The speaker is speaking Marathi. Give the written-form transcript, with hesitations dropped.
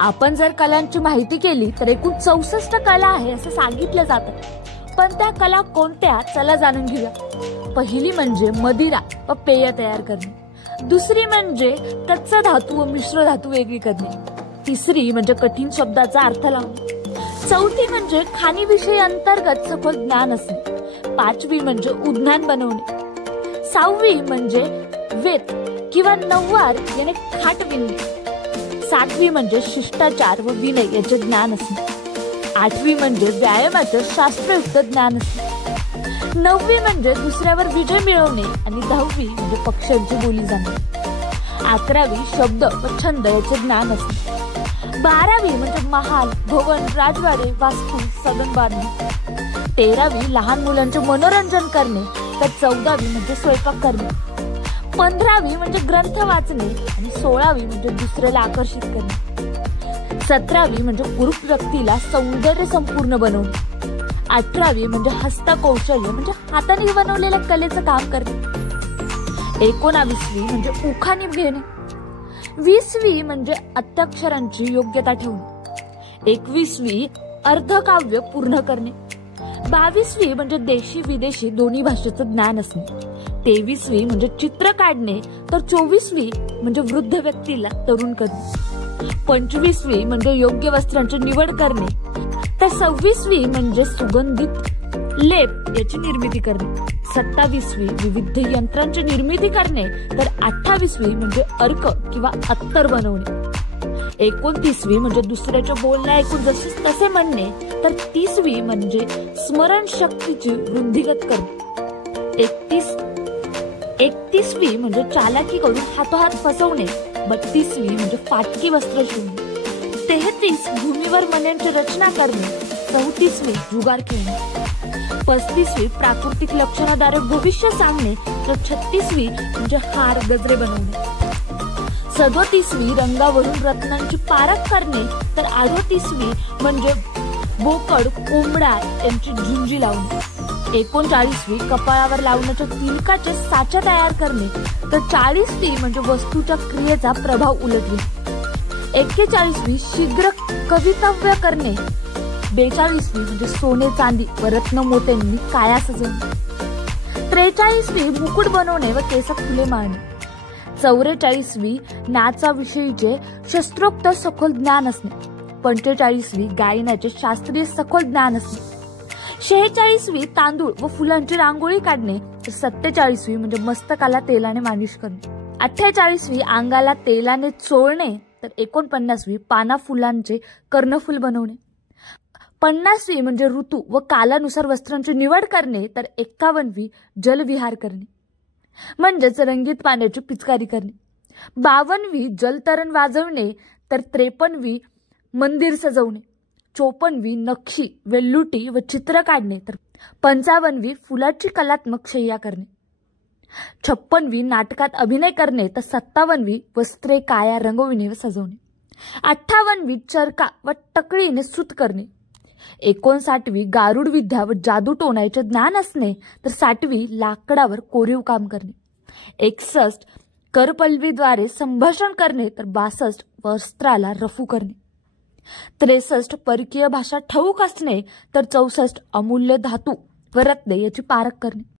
आपण जर कलांची माहिती केली तर एकूण 64 कला आहे असं सांगितलं जातं. पण त्या कला कोणत्या, चला जाणून घेऊया. पहिली म्हणजे मदिरा व पेय तयार करणे. दुसरी म्हणजे कच्चा धातू व मिश्र धातू वेगळी करणे. तिसरी म्हणजे कठीण शब्दाचा अर्थ लावणे. चौथी म्हणजे खाणीविषयी अंतर्गत सखोल ज्ञान असणे. पाचवी म्हणजे उद्यान बनवणे. सहावी म्हणजे वेत किंवा नऊवार याने खाट विणणे. सातवी म्हणजे शिष्टाचार व विनय याचे ज्ञान असणे. आठवी म्हणजे व्यायामाचे शास्त्रयुक्त ज्ञान असणे. नववी म्हणजे दुसऱ्यावर विजय मिळवणे आणि 10वी म्हणजे पक्ष्यांची बोली जाणणे. 11वी शब्द व छंद याचे ज्ञान असणे. 12वी म्हणजे महाल, भवन, राजवाडे, वास्तू, सदन बांधणे. 13वी लहान मुलांचे मनोरंजन करणे. तर 14वी म्हणजे स्वयंपाक करणे. 15वी म्हणजे ग्रंथ वाचणे आणि 16वी म्हणजे दुसऱ्याला आकर्षित करणे. 17वी म्हणजे पुरुष व्यक्तीला सौंदर्य संपूर्ण बनवणे. 18वी म्हणजे हस्तकौशल्य म्हणजे हाताने बनवलेल्या कलेचं काम करणे. 19वी म्हणजे उखाणे घेणे. 20वी म्हणजे अत्याक्षरांची योग्यता ठेवणे. 21वी अर्धकाव्य पूर्ण करणे. 22वी म्हणजे देशी विदेशी दोन्ही भाषेचं ज्ञान असणे. 23वी म्हणजे चित्र काढणे. तर 24वी म्हणजे वृद्ध व्यक्तीला तरुण करणे. 25वी म्हणजे योग्य वस्त्रांची निवड करणे. तर 26वी म्हणजे सुगंधित लेप याची निर्मिती करणे. 27वी विविध यंत्रांची निर्मिती करणे. तर 28वी म्हणजे अर्क किंवा अत्तर बनवणे. 29वी म्हणजे दुसऱ्याचे बोलणे ऐकून जसे तसे म्हणणे. तर 30वी म्हणजे स्मरण शक्तीची वृद्धिगत करणे. 31वी म्हणजे चालाकी करून हातोहात फसवणे. 32वी म्हणजे फाटकी वस्त्र शिवणे. 33 भूमीवर मण्यांची रचना करणे. 34वी जुगार खेळणे. 35वी प्राकृतिक लक्षणाद्वारे भविष्य सांगणे. तर 36वी म्हणजे हार गजरे बनवणे. 37वी रंगावरून रत्नांची पारख करणे. तर 38वी म्हणजे बोकड, कोंबडा यांची झुंजी लावणे. 39वी कपाळावर लावण्याच्या तिलकाचे साचा तयार करणे. तर 40वी म्हणजे वस्तूच्या क्रियेचा प्रभाव उलटणे. 41वी शीघ्र कवितव्य करणे. 42वी म्हणजे सोने चांदी व रत्न मोत्यांनी काया सजवणे. 43वी मुकुट बनवणे व केसात फुले मारणे. 44वी नाचाविषयीचे शस्त्रोक्त सखोल ज्ञान असणे. 45वी गायनाचे शास्त्रीय सखोल ज्ञान असणे. 46वी तांदूळ व फुलांची रांगोळी काढणे. 47वी म्हणजे मस्तकाला तेलाने मालिश करणे. 48वी अंगाला तेलाने चोळणे. तर 49वी पाना फुलांचे कर्णफुल बनवणे. 50वी म्हणजे ऋतू व कालानुसार वस्त्रांची निवड करणे. तर 51वी जलविहार करणे म्हणजेच रंगीत पाण्याची पिचकारी करणे. 52वी जलतरण वाजवणे. तर 53वी मंदिर सजवणे. 54वी नक्षी, वेल्लुटी व चित्र काढणे. तर 55वी फुलाची कलात्मक शय्या करणे. 56वी नाटकात अभिनय करणे. तर 57वी वस्त्रे काया रंगविणे व सजवणे. 58वी चरखा व टकळीने सूत करणे. 59वी गारुड विद्या व जादू टोणाचे ज्ञान असणे. तर 60वी लाकडावर कोरीव काम करणे. 61 करपल्वीद्वारे संभाषण करणे. तर 62 वस्त्राला रफू करणे. 63 परकीय भाषा ठाऊक असणे. तर 64 अमूल्य धातू व रत्ने याची पारख करणे.